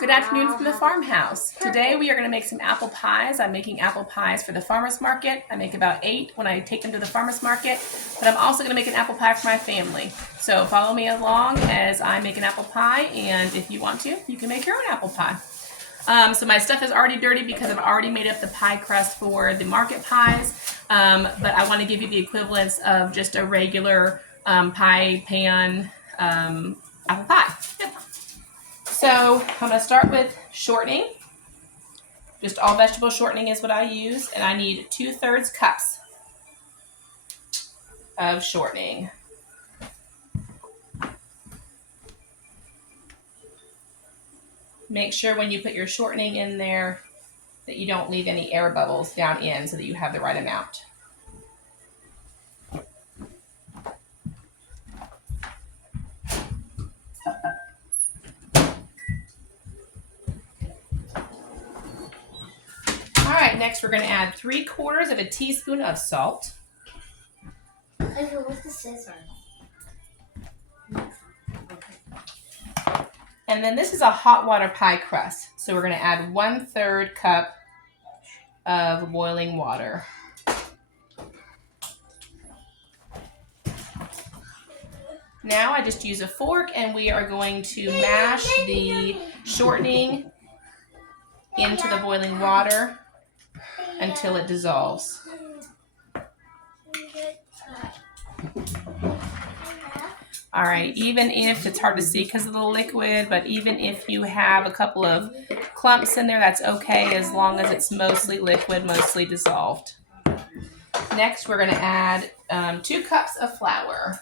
Good afternoon from the farmhouse. Today we are going to make some apple pies. I'm making apple pies for the farmer's market. I make about 8 when I take them to the farmer's market, but I'm also going to make an apple pie for my family. So follow me along as I make an apple pie, and if you want to, you can make your own apple pie. So my stuff is already dirty because I've already made up the pie crust for the market pies, but I want to give you the equivalence of just a regular pie pan apple pie. Yep. So I'm going to start with shortening. Just all vegetable shortening is what I use, and I need 2/3 cups of shortening. Make sure when you put your shortening in there that you don't leave any air bubbles down in so that you have the right amount. Alright, next we're going to add 3/4 teaspoon of salt. Okay, what's the scissors? And then this is a hot water pie crust. So we're going to add 1/3 cup of boiling water. Now I just use a fork and we are going to mash the shortening into the boiling water until it dissolves. All right, even if it's hard to see because of the liquid, but even if you have a couple of clumps in there, that's okay as long as it's mostly liquid, mostly dissolved. Next, we're going to add 2 cups of flour.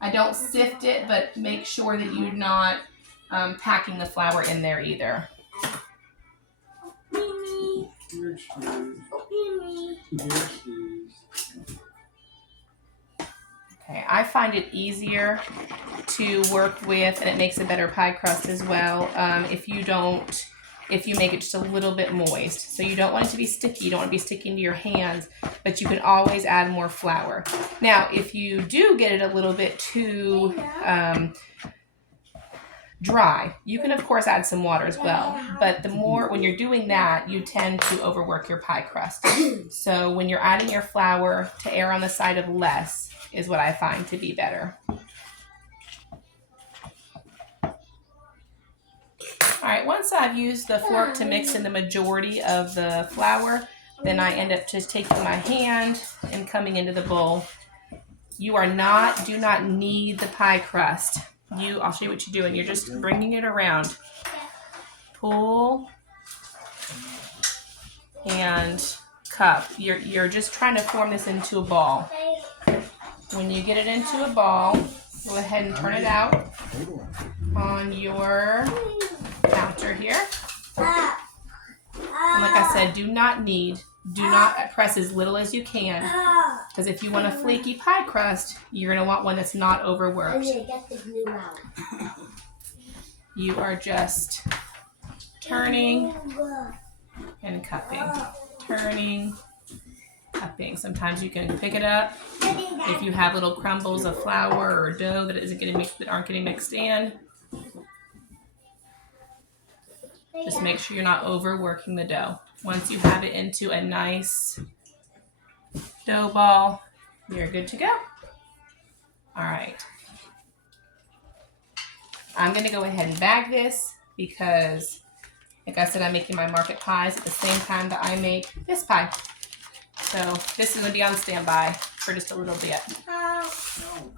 I don't sift it, but make sure that you're not packing the flour in there either. Okay, I find it easier to work with, and it makes a better pie crust as well, if you make it just a little bit moist. So you don't want it to be sticky, you don't want it to be sticking to your hands, but you can always add more flour. Now, if you do get it a little bit too dry, you can of course add some water as well, but when you're doing that, you tend to overwork your pie crust. So when you're adding your flour, to err on the side of less is what I find to be better. Alright, once I've used the fork to mix in the majority of the flour, then I end up just taking my hand and coming into the bowl. You do not knead the pie crust. I'll show you what you're doing. You're just bringing it around. Pull and cup. You're just trying to form this into a ball. When you get it into a ball, go ahead and turn it out on your counter here. And like I said, do not knead. Do not press as little as you can, because if you want a flaky pie crust, you're going to want one that's not overworked. You are just turning and cupping. Turning, cupping. Sometimes you can pick it up if you have little crumbles of flour or dough that aren't getting mixed in. Just make sure you're not overworking the dough. Once you have it into a nice dough ball, you're good to go. All right. I'm going to go ahead and bag this because, like I said, I'm making my market pies at the same time that I make this pie. So this is going to be on standby for just a little bit.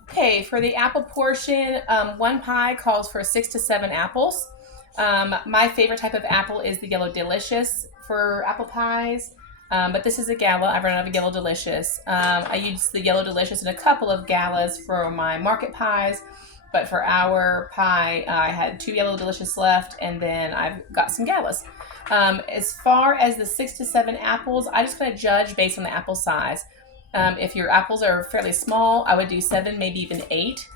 Okay, for the apple portion, one pie calls for 6 to 7 apples. My favorite type of apple is the Yellow Delicious for apple pies, but this is a Gala. I've run out of Yellow Delicious. I use the Yellow Delicious and a couple of Galas for my market pies, but for our pie, I had 2 Yellow Delicious left, and then I've got some Galas. As far as the 6 to 7 apples, I just kind of judge based on the apple size. If your apples are fairly small, I would do 7, maybe even 8.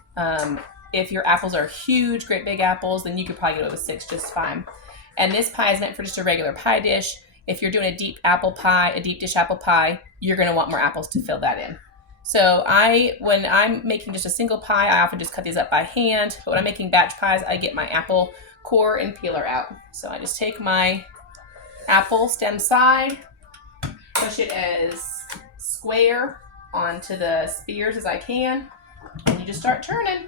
If your apples are huge, great big apples, then you could probably get away with 6 just fine. And this pie is meant for just a regular pie dish. If you're doing a deep dish apple pie, you're going to want more apples to fill that in. So when I'm making just a single pie, I often just cut these up by hand. But when I'm making batch pies, I get my apple core and peeler out. So I just take my apple stem side, push it as square onto the spears as I can, and you just start turning.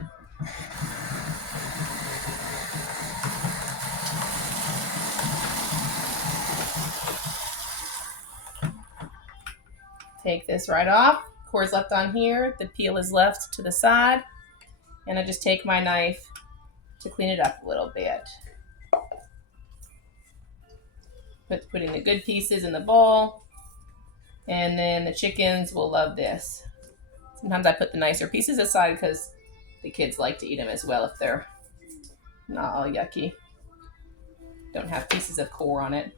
Take this right off. Core is left on here. The peel is left to the side. And I just take my knife to clean it up a little bit. Putting the good pieces in the bowl. And then the chickens will love this. Sometimes I put the nicer pieces aside because the kids like to eat them as well if they're not all yucky. Don't have pieces of core on it.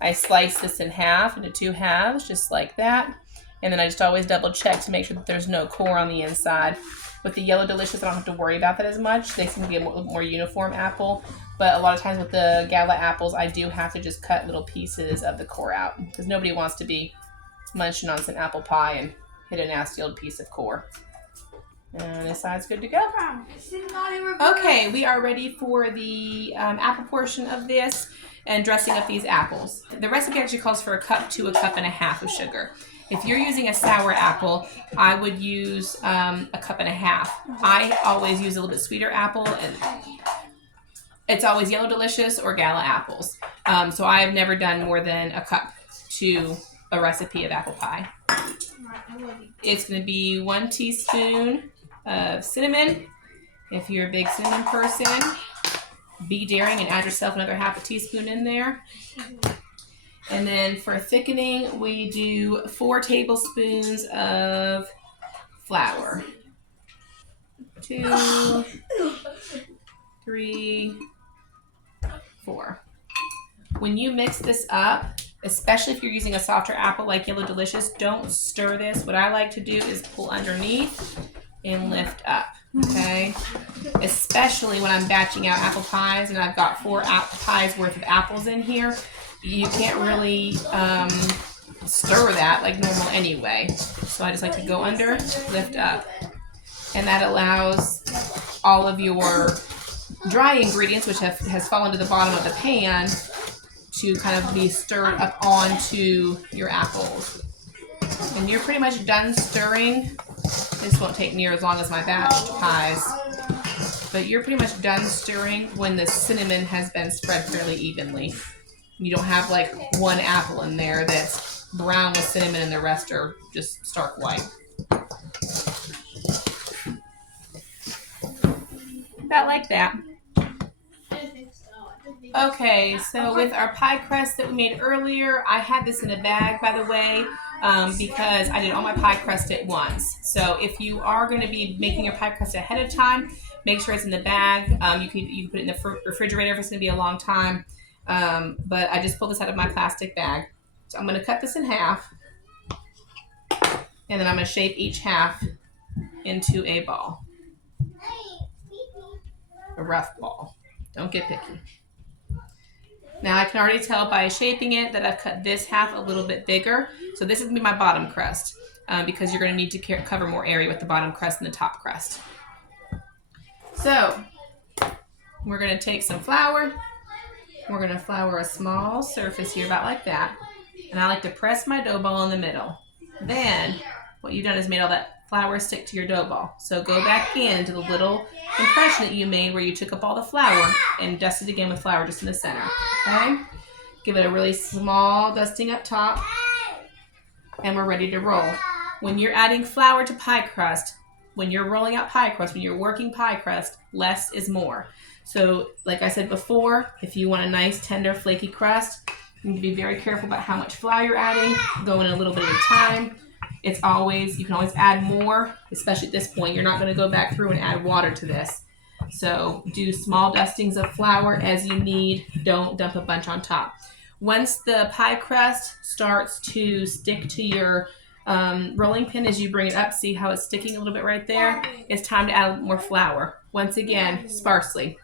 I slice this in half into 2 halves, just like that. And then I just always double check to make sure that there's no core on the inside. With the Yellow Delicious, I don't have to worry about that as much. They seem to be a more uniform apple. But a lot of times with the Gala apples, I do have to just cut little pieces of the core out. Because nobody wants to be munching on some apple pie and hit a nasty old piece of core. And this side's good to go. Okay, we are ready for the apple portion of this and dressing up these apples. The recipe actually calls for 1 cup to 1.5 cups of sugar. If you're using a sour apple, I would use 1.5 cups. I always use a little bit sweeter apple, and it's always Yellow Delicious or Gala apples. So I've never done more than 1 cup to a recipe of apple pie. It's going to be 1 teaspoon of cinnamon. If you're a big cinnamon person, be daring and add yourself another 1/2 teaspoon in there. And then for thickening, we do 4 tablespoons of flour. 2, 3, 4. When you mix this up, especially if you're using a softer apple like Yellow Delicious, don't stir this. What I like to do is pull underneath and lift up, okay? Especially when I'm batching out apple pies and I've got 4 apple pies worth of apples in here. You can't really stir that like normal anyway. So I just like to go under, lift up. And that allows all of your dry ingredients, which has fallen to the bottom of the pan, to kind of be stirred up onto your apples. And you're pretty much done stirring. This won't take near as long as my batch pies. But you're pretty much done stirring when the cinnamon has been spread fairly evenly. You don't have like 1 apple in there that's brown with cinnamon and the rest are just stark white. About like that. Okay, so with our pie crust that we made earlier, I had this in a bag, by the way, because I did all my pie crust at once. So if you are going to be making your pie crust ahead of time, make sure it's in the bag. You can put it in the refrigerator if it's going to be a long time. But I just pulled this out of my plastic bag. So I'm going to cut this in half. And then I'm going to shape each half into a ball. A rough ball. Don't get picky. Now I can already tell by shaping it that I've cut this half a little bit bigger. So this is going to be my bottom crust because you're going to need to cover more area with the bottom crust than the top crust. So we're going to take some flour. We're going to flour a small surface here about like that. And I like to press my dough ball in the middle. Then what you've done is made all that flour stick to your dough ball. So go back into the little impression that you made where you took up all the flour and dusted again with flour just in the center. Okay? Give it a really small dusting up top. And we're ready to roll. When you're adding flour to pie crust, when you're rolling out pie crust, when you're working pie crust, less is more. So like I said before, if you want a nice, tender, flaky crust, you need to be very careful about how much flour you're adding. Go in a little bit at a time. You can always add more, especially at this point. You're not going to go back through and add water to this. So do small dustings of flour as you need. Don't dump a bunch on top. Once the pie crust starts to stick to your rolling pin as you bring it up, see how it's sticking a little bit right there? It's time to add more flour. Once again, sparsely.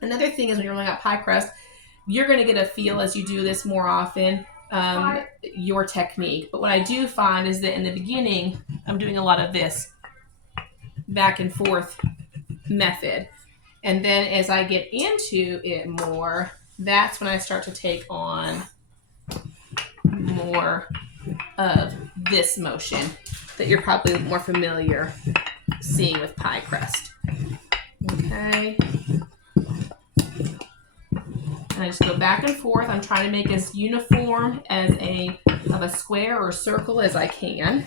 Another thing is when you're rolling out pie crust, you're going to get a feel as you do this more often, your technique. But what I do find is that in the beginning, I'm doing a lot of this back and forth method. And then as I get into it more, that's when I start to take on more of this motion that you're probably more familiar seeing with pie crust. Okay. And I just go back and forth. I'm trying to make as uniform as of a square or circle as I can.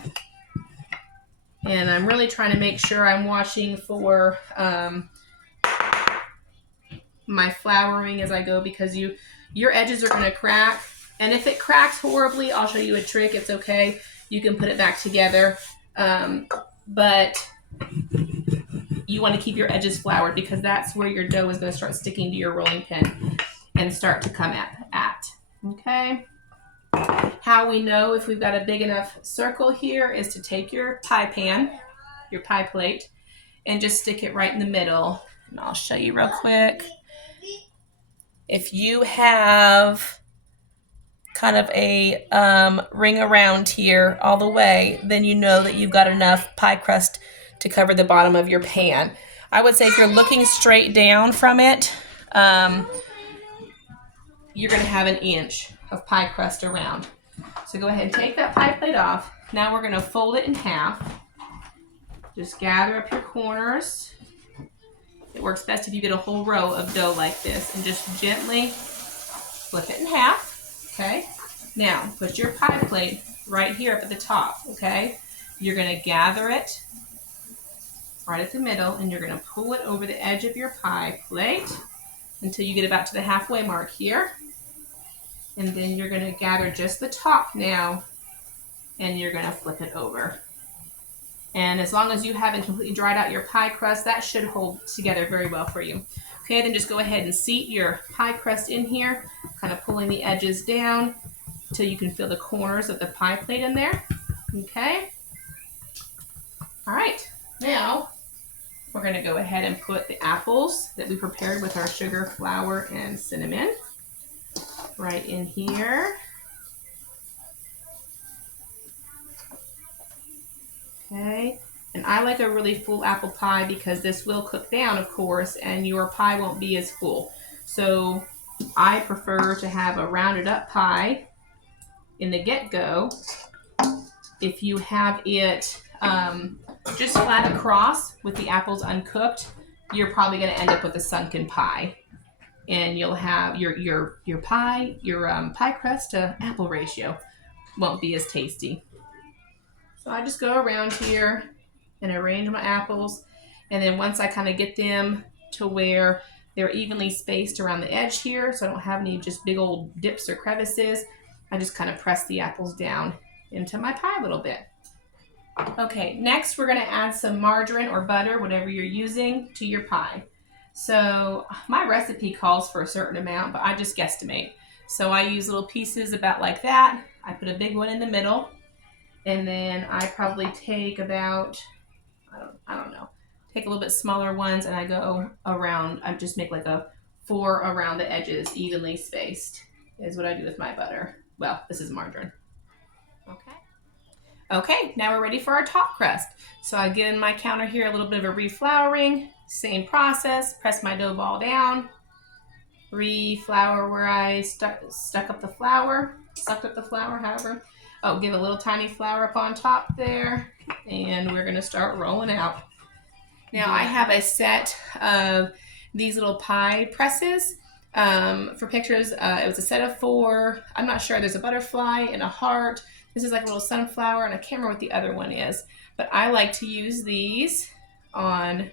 And I'm really trying to make sure I'm watching for my flouring as I go, because your edges are going to crack. And if it cracks horribly, I'll show you a trick. It's okay. You can put it back together. But you want to keep your edges floured, because that's where your dough is going to start sticking to your rolling pin and start to come at. Okay. How we know if we've got a big enough circle here is to take your pie pan, your pie plate, and just stick it right in the middle. And I'll show you real quick. If you have kind of a ring around here all the way, then you know that you've got enough pie crust to cover the bottom of your pan. I would say if you're looking straight down from it, you're going to have 1 inch of pie crust around. So go ahead and take that pie plate off. Now we're going to fold it in half. Just gather up your corners. It works best if you get a whole row of dough like this, and just gently flip it in half. Okay. Now put your pie plate right here up at the top. Okay. You're going to gather it right at the middle, and you're going to pull it over the edge of your pie plate until you get about to the halfway mark here. And then you're going to gather just the top now, and you're going to flip it over. And as long as you haven't completely dried out your pie crust, that should hold together very well for you. Okay, then just go ahead and seat your pie crust in here, kind of pulling the edges down until you can feel the corners of the pie plate in there. Okay. All right, now we're going to go ahead and put the apples that we prepared with our sugar, flour, and cinnamon right in here. Okay, and I like a really full apple pie because this will cook down, of course, and your pie won't be as full. So I prefer to have a rounded up pie in the get-go. If you have it just flat across with the apples uncooked, you're probably going to end up with a sunken pie. And you'll have your pie crust to apple ratio won't be as tasty. So I just go around here and arrange my apples, and then once I kind of get them to where they're evenly spaced around the edge here, so I don't have any just big old dips or crevices, I just kind of press the apples down into my pie a little bit. Okay, next we're going to add some margarine or butter, whatever you're using, to your pie. So my recipe calls for a certain amount, but I just guesstimate. So I use little pieces about like that. I put a big one in the middle, and then I probably take about, I don't know, take a little bit smaller ones, and I go around. I just make like a 4 around the edges, evenly spaced, is what I do with my butter. Well, this is margarine. Okay, now we're ready for our top crust. So I get in my counter here a little bit of a reflouring. Same process, press my dough ball down, reflour where I stuck up the flour, however. Oh, give a little tiny flour up on top there, and we're gonna start rolling out. Now I have a set of these little pie presses. For pictures, it was a set of 4. I'm not sure, there's a butterfly and a heart. This is like a little sunflower, and I can't remember what the other one is. But I like to use these on,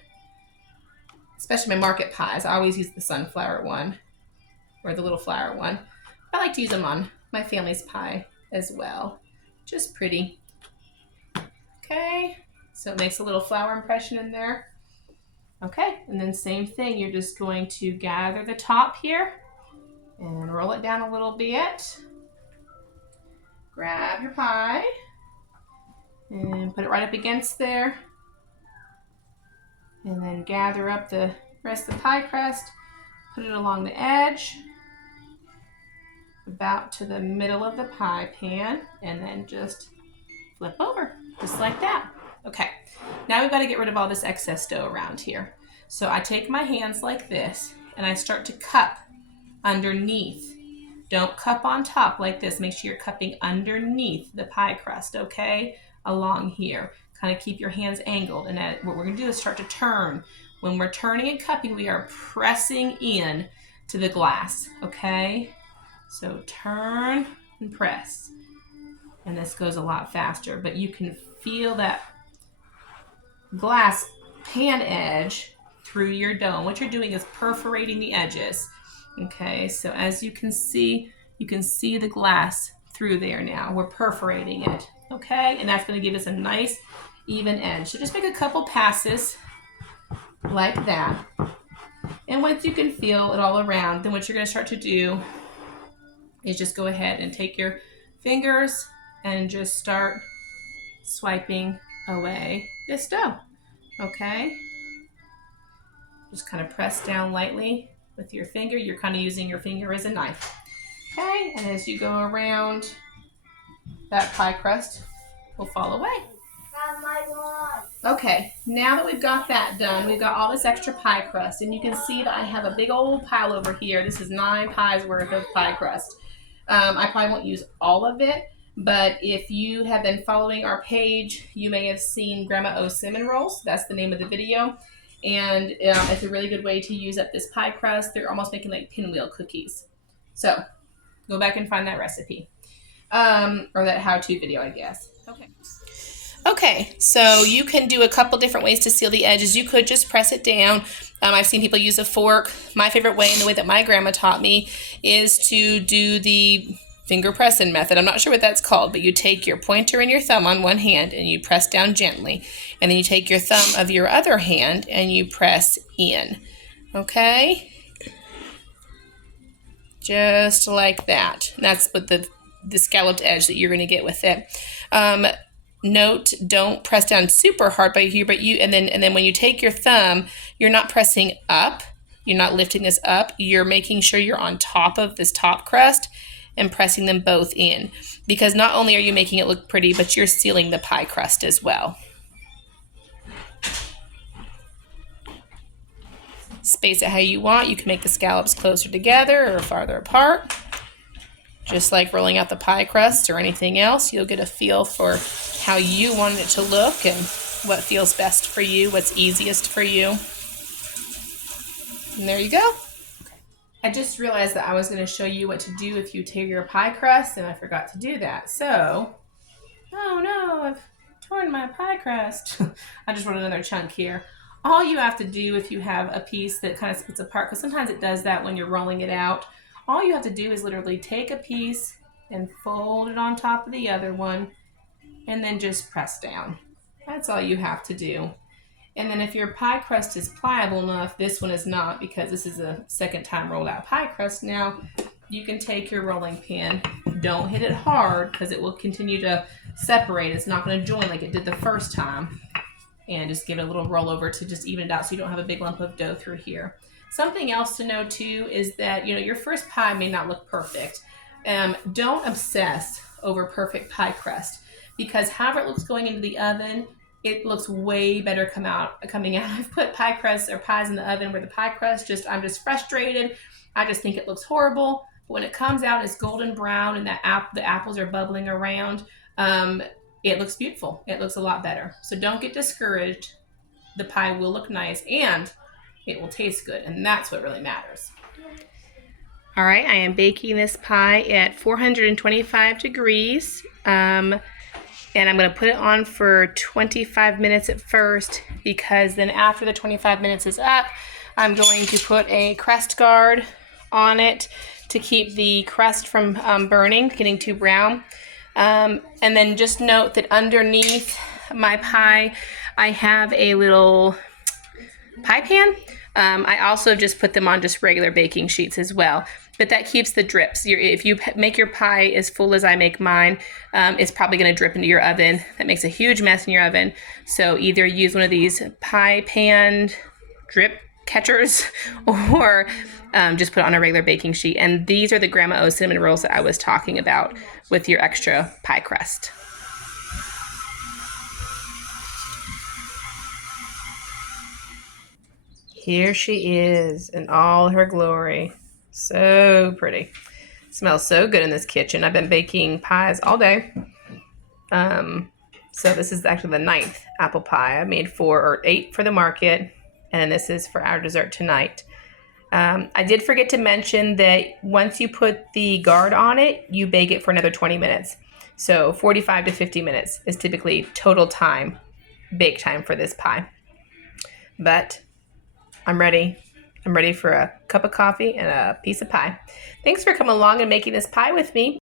especially my market pies. I always use the sunflower one, or the little flower one. I like to use them on my family's pie as well. Just pretty. Okay, so it makes a little flower impression in there. Okay, and then same thing, you're just going to gather the top here and roll it down a little bit. Grab your pie and put it right up against there. And then gather up the rest of the pie crust, put it along the edge, about to the middle of the pie pan, and then just flip over, just like that. Okay, now we've got to get rid of all this excess dough around here. So I take my hands like this and I start to cup underneath. Don't cup on top like this. Make sure you're cupping underneath the pie crust, okay? Along here. Kind of keep your hands angled. And what we're going to do is start to turn. When we're turning and cupping, we are pressing in to the glass, okay? So turn and press. And this goes a lot faster, but you can feel that glass pan edge through your dough. And what you're doing is perforating the edges. Okay, so as you can see the glass through there now. We're perforating it, okay? And that's gonna give us a nice even edge. So just make a couple passes like that. And once you can feel it all around, then what you're gonna start to do is just go ahead and take your fingers and just start swiping away this dough, okay? Just kind of press down lightly with your finger. You're kind of using your finger as a knife. Okay, and as you go around, that pie crust will fall away. Okay, now that we've got that done, we've got all this extra pie crust, and you can see that I have a big old pile over here. This is 9 pies worth of pie crust. I probably won't use all of it, but if you have been following our page, you may have seen Grandma O's cinnamon rolls. That's the name of the video. And it's a really good way to use up this pie crust. They're almost making like pinwheel cookies. So go back and find that recipe. Or that how-to video, I guess. Okay, so you can do a couple different ways to seal the edges. You could just press it down. I've seen people use a fork. My favorite way, and the way that my grandma taught me, is to do the finger pressing method. I'm not sure what that's called, but you take your pointer and your thumb on one hand and you press down gently. And then you take your thumb of your other hand and you press in. Okay? Just like that. And that's what the scalloped edge that you're going to get with it. Note, don't press down super hard by here, but and then when you take your thumb, you're not pressing up. You're not lifting this up. You're making sure you're on top of this top crust and pressing them both in, because not only are you making it look pretty, but you're sealing the pie crust as well. Space it how you want. You can make the scallops closer together or farther apart. Just like rolling out the pie crust or anything else, you'll get a feel for how you want it to look and what feels best for you, what's easiest for you. And there you go. I just realized that I was going to show you what to do if you tear your pie crust, and I forgot to do that. So, oh no, I've torn my pie crust. I just wrote another chunk here. All you have to do if you have a piece that kind of splits apart, because sometimes it does that when you're rolling it out, all you have to do is literally take a piece and fold it on top of the other one, and then just press down. That's all you have to do. And then if your pie crust is pliable enough, this one is not, because this is a second time rolled out pie crust now, you can take your rolling pin. Don't hit it hard because it will continue to separate. It's not going to join like it did the first time. And just give it a little roll over to just even it out so you don't have a big lump of dough through here. Something else to know too is that, your first pie may not look perfect. Don't obsess over perfect pie crust, because however it looks going into the oven, it looks way better coming out. I've put pie crusts or pies in the oven where the pie crust I'm just frustrated. I just think it looks horrible. But when it comes out, it's golden brown and the apples are bubbling around. It looks beautiful. It looks a lot better. So don't get discouraged. The pie will look nice and it will taste good. And that's what really matters. All right, I am baking this pie at 425 degrees. And I'm going to put it on for 25 minutes at first, because then after the 25 minutes is up, I'm going to put a crust guard on it to keep the crust from burning, getting too brown. And then just note that underneath my pie, I have a little pie pan. I also just put them on just regular baking sheets as well. But that keeps the drips. If you make your pie as full as I make mine, it's probably going to drip into your oven. That makes a huge mess in your oven. So either use one of these pie pan drip catchers or just put it on a regular baking sheet. And these are the Grandma O cinnamon rolls that I was talking about with your extra pie crust. Here she is in all her glory. So pretty. Smells so good in this kitchen. I've been baking pies all day. So this is actually the 9th apple pie. I made 4 or 8 for the market, and then this is for our dessert tonight. I did forget to mention that once you put the guard on it, you bake it for another 20 minutes. So 45 to 50 minutes is typically total time, bake time for this pie. But I'm ready. I'm ready for a cup of coffee and a piece of pie. Thanks for coming along and making this pie with me.